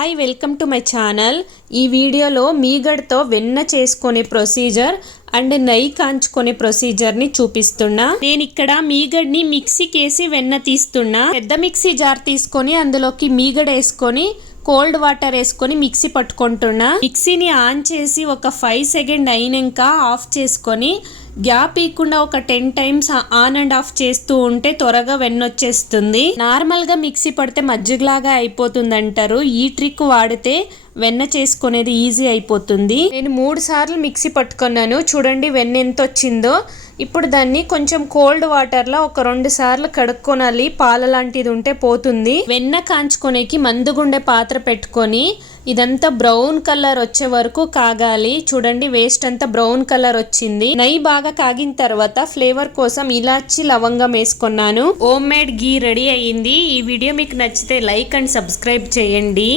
Hi welcome to my channel. ఈ వీడియోలో మీగడతో వెన్న చేసుకునే ప్రొసీజర్ అండ్ నెయ్యి కాంచుకునే ప్రొసీజర్ని చూపిస్తున్నా. నేను ఇక్కడ మీగడ్ని మిక్సీకి వేసి వెన్న తీస్తున్నా. పెద్ద మిక్సీ జార్ తీసుకొని అందులోకి మీగడ వేసుకొని కోల్డ్ వాటర్ వేసుకొని మిక్సీ పట్టుకుంటున్నా. మిక్సీని ఆన్ చేసి ఒక 5 సెకండ్ అయినాక ఆఫ్ చేసుకొని గ్యాప్ ఇవ్వకుండా ఒక 10 టైమ్స్ ఆన్ అండ్ ఆఫ్ చేస్తూ ఉంటే త్వరగా వెన్న వచ్చేస్తుంది. నార్మల్ గా మిక్సీ పడితే మజ్జిగలాగా అయిపోతుంది అంటారు. ఈ ట్రిక్ వాడితే వెన్న చేసుకునేది ఈజీ అయిపోతుంది. నేను 3 సార్లు మిక్సీ పట్టుకున్నాను. చూడండి వెన్న ఎంత వచ్చిందో. ఇప్పుడు దాన్ని కొంచెం కోల్డ్ వాటర్ లో ఒక 2 సార్లు కడుక్కోనాలి. పాల లాంటిది ఉంటే పోతుంది. వెన్న కాంచుకోనేకి మందుగుండే పాత్ర పెట్టుకొని ఇదంతా బ్రౌన్ కలర్ వచ్చే వరకు కాగాలి. చూడండి వేస్ట్ అంతా బ్రౌన్ కలర్ వచ్చింది. నెయ్యి బాగా కాగిన తర్వాత ఫ్లేవర్ కోసం ఇలాచి లవంగం వేసుకున్నాను. హోమ్ మేడ్ గీ రెడీ అయ్యింది. ఈ వీడియో మీకు నచ్చితే లైక్ అండ్ సబ్స్క్రైబ్ చేయండి.